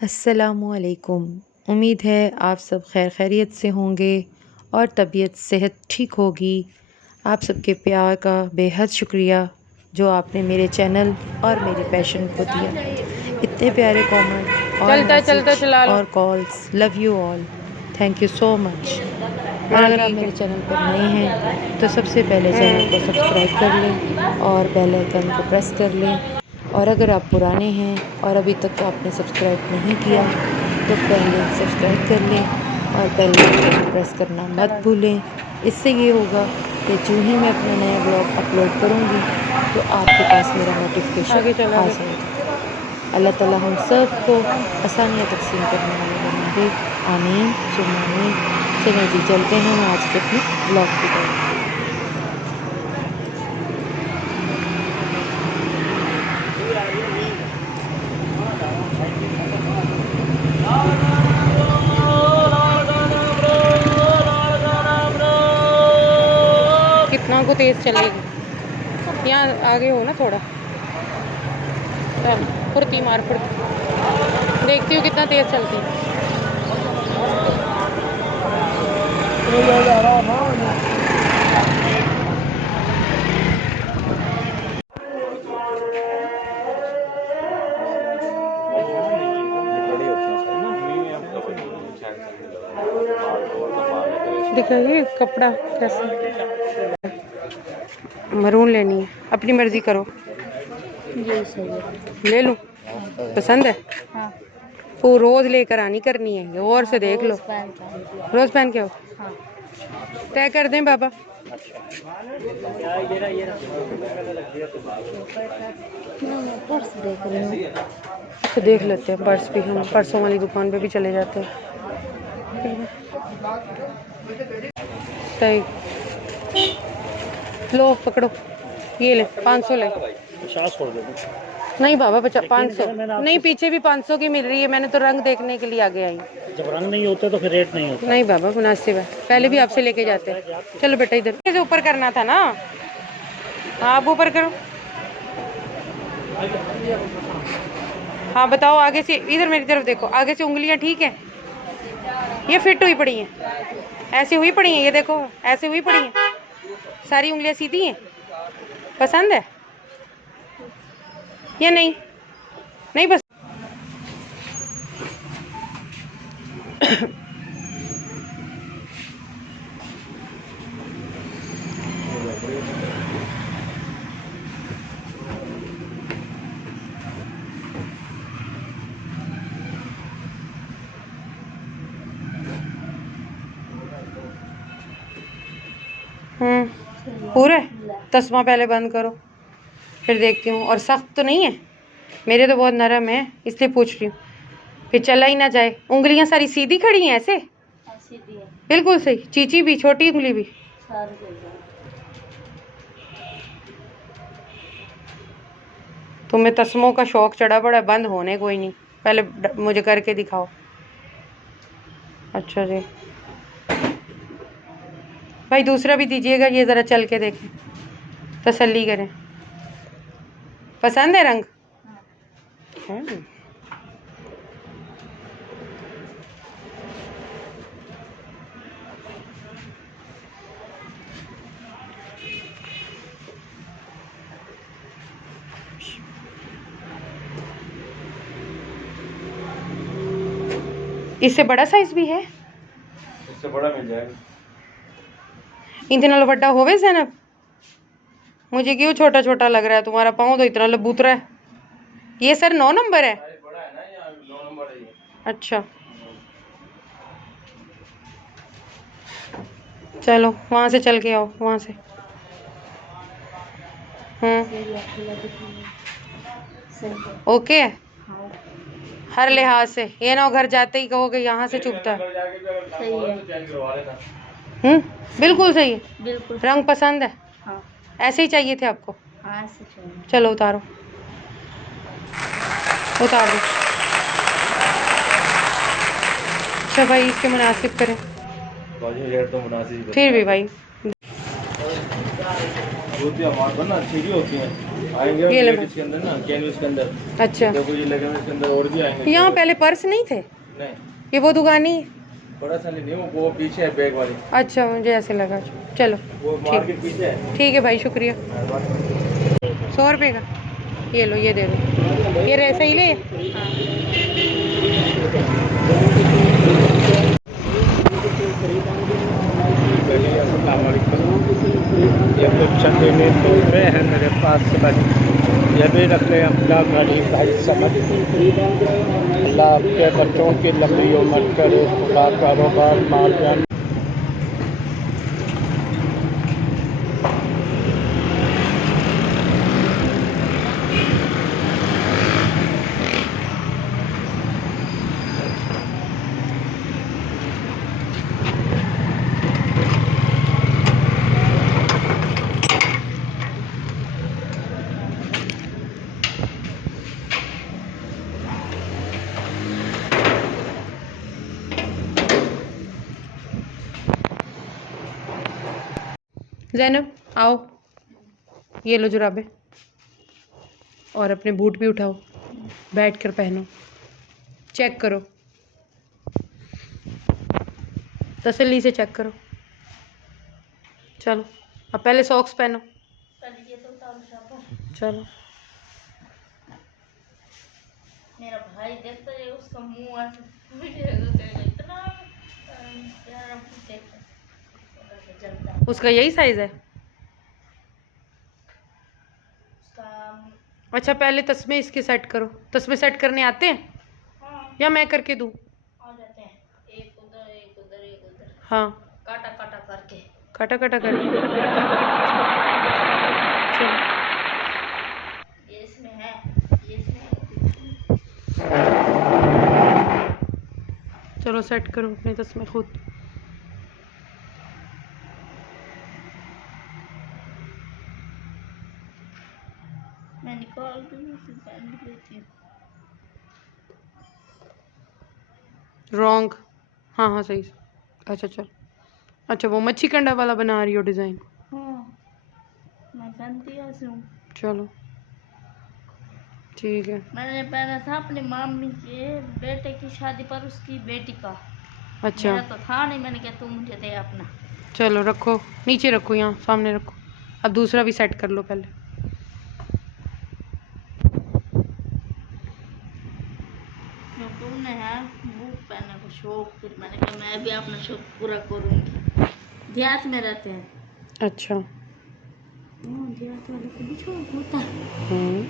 अस्सलामुअलैकुम। उम्मीद है आप सब खैर खैरियत से होंगे और तबीयत सेहत ठीक होगी। आप सबके प्यार का बेहद शुक्रिया जो आपने मेरे चैनल और मेरे पैशन को दिया। इतने प्यारे कमेंट और चलता चलता मैसेज चला लो। और calls, love you all, thank you so much. और हाँ अगर आप ठीक है। मेरे चैनल पर नए हैं तो सबसे पहले चैनल को सब्सक्राइब कर लें और बेल आइकन को प्रेस कर लें। और अगर आप पुराने हैं और अभी तक आपने सब्सक्राइब नहीं किया तो पहले सब्सक्राइब कर लें और बेल आइकन को प्रेस करना मत भूलें। इससे ये होगा कि जो ही मैं अपना नया ब्लॉग अपलोड करूँगी तो आपके पास मेरा नोटिफिकेशन आगे चला आ गया। जाएगा। अल्लाह ताला हम सब को आसानियाँ तकसीम करने वाले बना दे। आमीन सुम्मा आमीन। चलें जी, चलते हैं हम आज के अपने ब्लॉग की तरफ। कितना को तेज चलेगी? यहाँ आगे हो ना थोड़ा। चल फुर्ती मार फुर्ती। देखती हूँ कितना तेज चलती है। दिखाइए कपड़ा कैसा। मरून लेनी है, अपनी मर्जी करो। यही सही है। ले लूं? पसंद है? हाँ। वो रोज लेकर आनी करनी है, और से देख लो। रोज पहन के हो। हाँ। तय कर दें बाबा। मैं पर्स देख रही हूँ। अच्छा देख लेते हैं पर्स भी, हम पर्सों वाली दुकान पे भी चले जाते हैं। सही, लो पकड़ो, ये ले 500 ले। 50 छोड़ दो। नहीं बाबा 500 नहीं, पीछे भी 500 की मिल रही है। मैंने तो रंग देखने के लिए आगे आई। जब रंग नहीं होते तो फिर रेट नहीं होता। नहीं बाबा मुनासिब है, पहले भी आपसे लेके जाते हैं। चलो बेटा इधर से ऊपर करना था ना। हाँ अब ऊपर करो। हाँ बताओ, आगे से इधर मेरी तरफ देखो, आगे से उंगलियां ठीक है? ये फिट हुई पड़ी हैं, ऐसी हुई पड़ी हैं, ये देखो ऐसे हुई पड़ी हैं, सारी उंगलियां सीधी हैं। पसंद है या नहीं? नहीं बस। पूरा तस्मा पहले बंद करो, फिर देखती हूँ। और सख्त तो नहीं है? मेरे तो बहुत नरम है इसलिए पूछ रही हूँ, फिर चला ही ना जाए। उंगलियां सारी सीधी खड़ी हैं ऐसे? सीधी है। बिल्कुल सही। चीची भी, छोटी उंगली भी। तुम्हें तस्मों का शौक चढ़ा पड़ा है, बंद होने कोई नहीं। पहले मुझे करके दिखाओ। अच्छा जी भाई, दूसरा भी दीजिएगा, ये ज़रा चल के देखें, तसल्ली करें। पसंद है रंग? हाँ। इससे बड़ा साइज भी है? इससे बड़ा मिल जाएगा। इतने नाल बड़ा होवे ज़ैनब? मुझे क्यों छोटा छोटा लग रहा है? तुम्हारा पाँव तो इतना लबूतरा है। ये सर 9 नंबर है? बड़ा है ना, यहाँ 9 नंबर है ये। अच्छा चलो वहाँ से चल के आओ, वहाँ से। ओके है हर लिहाज से। ये ना हो घर जाते ही कहोगे यहाँ से चुभता है। सही है। बिल्कुल सही है। बिल्कुल। रंग पसंद है? हाँ। ऐसे ही चाहिए थे आपको? हाँ ऐसे चाहिए। चलो उतारो, उतार दो। अच्छा भाई इसके मुनासिब करें। रेट तो मुनासिब है। फिर भी भाई होती है हमारे ना, अच्छी होती है। आएंगे ये ले लेडीज के अंदर ना, कैनवस के अंदर अच्छा, देखो ये लगे हुए इसके अंदर और भी आएंगे। यहाँ पहले पर्स नहीं थे, नहीं, ये वो दुकान ही है। बड़ा सा नहीं, वो पीछे है बैग वाली, अच्छा, मुझे ऐसे लगा। चलो वो मार्केट पीछे है। ठीक है भाई, शुक्रिया। 100 रुपये का ये लो, ये दे दो, ये रहे सही ले। ये कुछ चंदे में तोहफे हैं मेरे पास से बस, ये भी रख ले अपना गरीब भाई समझ। अल्लाह आपके बच्चों की लंबी उम्र करे, खुदा कारोबार माल जान। ज़ैनब आओ, ये लो जुराबे, और अपने बूट भी उठाओ, बैठ कर पहनो, चेक करो, तसल्ली से चेक करो। चलो अब पहले सॉक्स पहनो। चलो मेरा भाई देखता है उसका मुंह ऐसे वीडियो इतना प्यारा देखता जलता है उसका यही साइज़ है। उसका। अच्छा पहले तस्मे इसके सेट करो, तस्मे सेट करने आते हैं हाँ, या मैं करके दूँ? आ जाते हैं, एक उधर एक उधर एक उधर, हाँ, काटा काटा करके। काटा काटा करके। चलो ये इसमें है, ये इसमें है। चलो सेट करो अपने तस्मे खुद। मैं निकाल दूँ फिर पहन भी लेती हूँ। रॉन्ग, हाँ हाँ सही। अच्छा चल, अच्छा वो मच्छी कंडा वाला बना रही हो डिज़ाइन? हाँ, मैं पहनती ऐसे हूँ। चलो ठीक है। मैंने पहना था अपनी मामी के बेटे की शादी पर, उसकी बेटी का। अच्छा मेरा तो था नहीं, मैंने कहा तू मुझे दे अपना। चलो रखो, नीचे रखो, यहाँ सामने रखो। अब दूसरा भी सेट कर लो पहले। जो तुमने है बूट पहनने का शौक, फिर मैंने कहा मैं भी अपना शौक पूरा करूँगी। देहात में रहते हैं। अच्छा देहात वाले को भी शौक होता है। हम्म,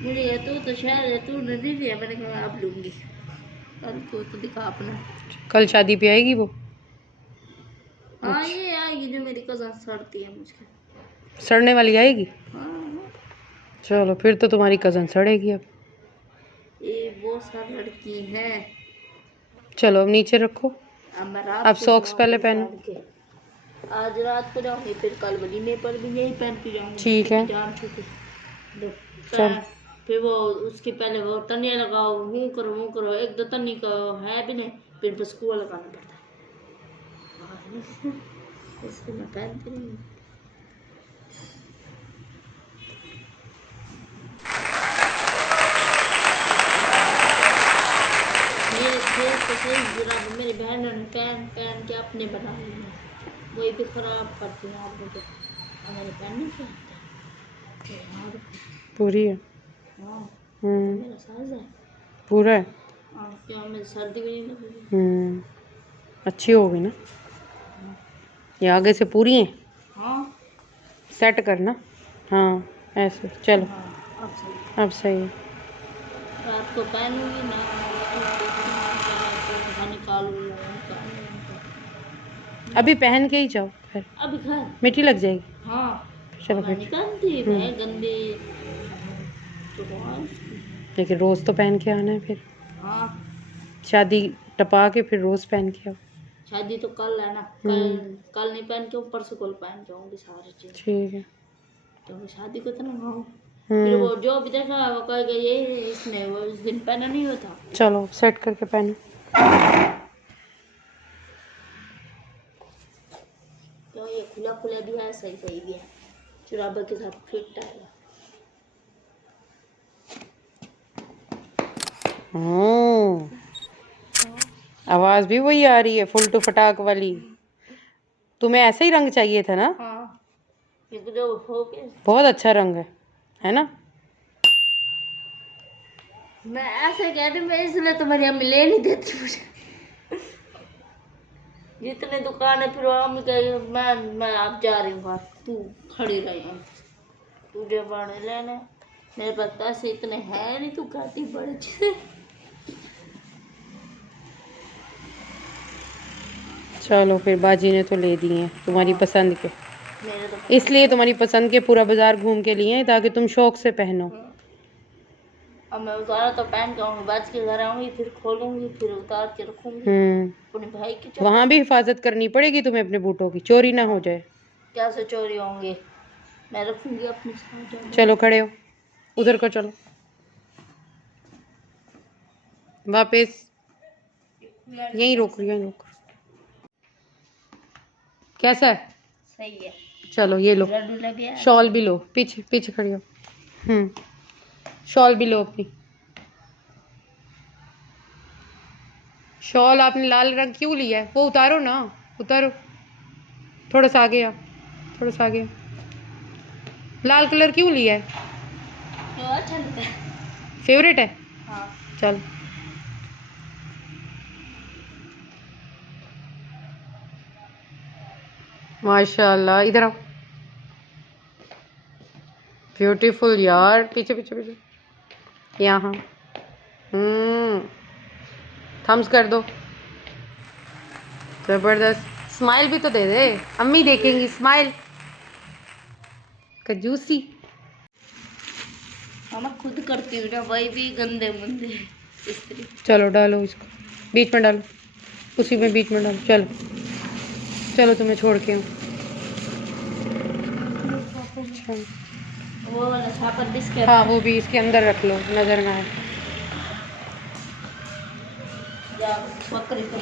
मुझे ये तो शहर है, तू नहीं दिया, मैंने कहा मैं अब लूँगी। कल को तो दिखा अपना। कल शादी पे आएगी वो? हाँ ये आएगी जो मेरी कज़न सड़ती है मुझे। सड़ने वाली आएगी? हाँ, चलो फिर तो तुम्हारी कज़न सड़ेगी अब। ये बहुत सारी लड़की है। चलो अब नीचे रखो। अब मैं रात अब को सॉक्स जाऊंगी पहले पहनो। पहन के। आज रात को जाऊंगी, फिर कल वलीमे पर भी यही पहन के जाऊंगी। ठीक है। जान छुट्टी दो। चल। फिर वो उसके पहले वो तनिया लगाओ, वो करो, एक दो तनी का है भी नहीं, फिर बस कुआ लगाना पड़ता है। इसको मैं पहनती नहीं हूँ। मेरे खेत तो सही जुराब मेरी बहनों ने पहन पहन के अपने बना लिए हैं, वही भी खराब करती हैं आप मुझे। मेरे पहनने के पूरी है? हाँ, हम्म, मेरा साइज है। पूरा है। हाँ, क्या मेरी सर्दी भी नहीं लगेगी। अच्छी होगी ना? ये आगे से पूरी है? हाँ सेट करना। हाँ ऐसे चलो। हाँ, अब सही। अब सही है। रात को पहनूंगी ना, निकालूंगी। अभी पहन के ही जाओ फिर, अभी घर। मिट्टी लग जाएगी। हाँ चलो मैं फिर। निकालती है गंदे तो लेकिन रोज़ तो पहन के आना है फिर। हाँ, शादी टपा के फिर रोज़ पहन के आओ। शादी तो कल है ना, कल नहीं पहन के परसों कल पहन के आऊंगी सारी चीज। ठीक है। तो मैं शादी को तो ना गाऊं, फिर वो जो भी देखा वो कहेगा ये इसने वो उस दिन पहना नहीं होता। चलो सेट करके पहनो। तो ये खुला खुला भी है, सही सही भी है। जुराबा के साथ फिट आएगा। आवाज भी वही आ रही है, फुल टू फटाक वाली। तुम्हें ऐसा ही रंग चाहिए था ना? हाँ, ये जो हो गया। बहुत अच्छा रंग है ना? मैं ऐसे कह रही, मैं इसलिए तुम्हारी अम्मी ले नहीं देती मुझे। जितने दुकान है फिर वो अम्मी कहेगी मैं आप जा रही हूँ बाहर, तू खड़ी रही हूँ, तुझे बड़े लेने, मेरे पास पैसे इतने हैं नहीं, तू खाती बड़े चीज़ें। चलो फिर बाजी ने तो ले दिए हैं तुम्हारी पसंद के, मेरे तो इसलिए तुम्हारी पसंद के पूरा बाजार घूम के लिए हैं ताकि तुम शौक से पहनो। अब मैं उतारा तो पहन के आऊंगी, बाज के घर आऊंगी, फिर खोलूंगी, फिर उतार के रखूंगी अपने भाई की। वहां भी हिफाजत करनी पड़ेगी तुम्हें अपने बूटों की, चोरी ना हो जाए। क्या से चोरी होंगे, मैं रखूंगी अपने साथ। चलो खड़े हो, उधर को चलो, वापस यहीं रोक, यहीं रोक। कैसा है? सही है। चलो ये लो, लड्डू लगे हैं। शॉल भी लो, पीछे पीछे खड़ी हो। शॉल भी लो अपनी। शॉल आपने लाल रंग क्यों लिया है? वो उतारो ना, उतारो, थोड़ा सा आगे आओ, थोड़ा सा आगे आओ। लाल कलर क्यों लिया है? जो अच्छा लगता है। फेवरेट है? हाँ। चल माशाल्लाह, इधर आओ। ब्यूटीफुल यार, पीछे पीछे पीछे, यहाँ। थम्स कर दो, जबरदस्त। स्माइल भी तो दे दे, अम्मी देखेंगी। स्माइल कंजूसी। हाँ, मैं खुद करती हूँ ना, वही भी गंदे मुंदे इस्त्री। चलो डालो इसको, बीच में डालो, उसी में बीच में डालो। चलो चलो तुम्हें छोड़ के हूँ। वो वाला छापर भी इसके हाँ वो भी इसके अंदर रख लो, नजर ना आए। बकरी को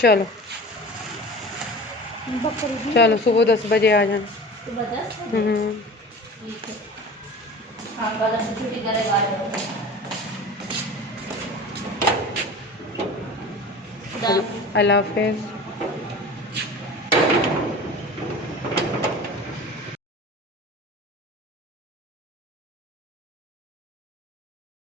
चलो बकरी चलो, सुबह 10 बजे आ जाना। सुबह 10 ठीक है। हाँ, कल से छुट्टी करेगा। अल्लाह हाफिज़।